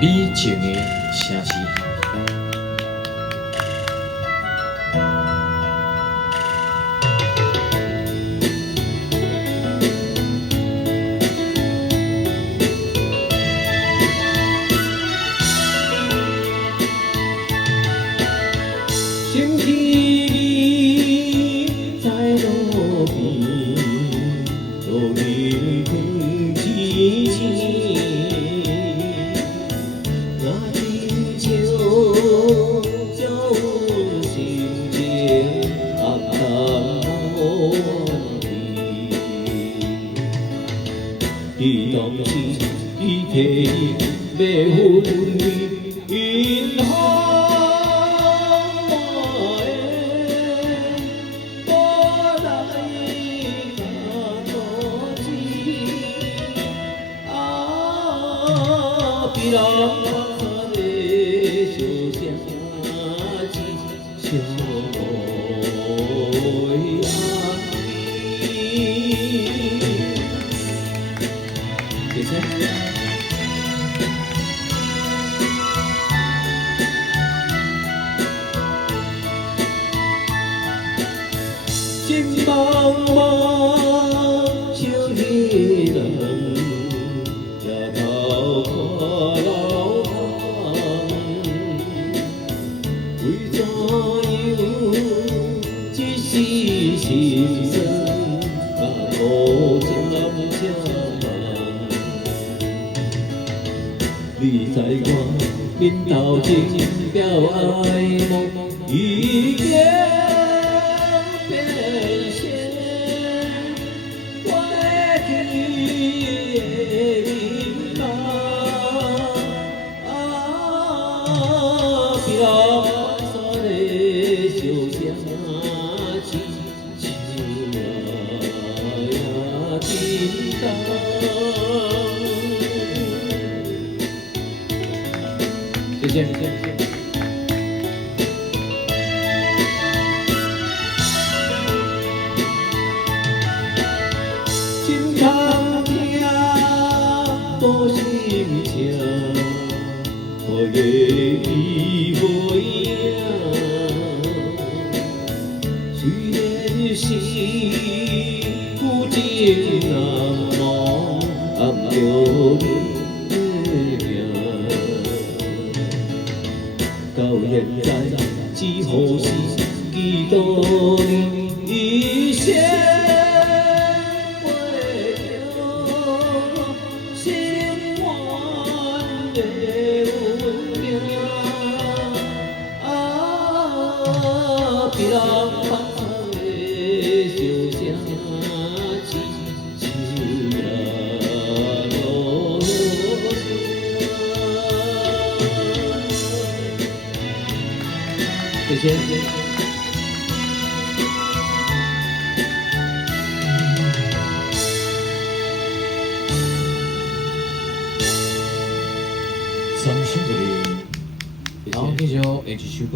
美情的城市。星期日在路边，路边风凄凄，那深秋叫阮心情暗淡无味。伊当时伊提议要分离，因何？ 比人山的小城市，相会安慰。谢谢。金茫茫小雨人。 为怎样一时心酸，路渐渐慢。你知我面头前表爱慕，已经变成我的天马。比人。 小城市，像呀叮当。谢谢，谢谢。心通听，多心情，我夜已无影。 虽然是苦情难忘，暗着你的名。到现在，只好是记住你一生袂着心愿的温柔。啊，别人。 谢谢。三首歌，然后继续下一首歌。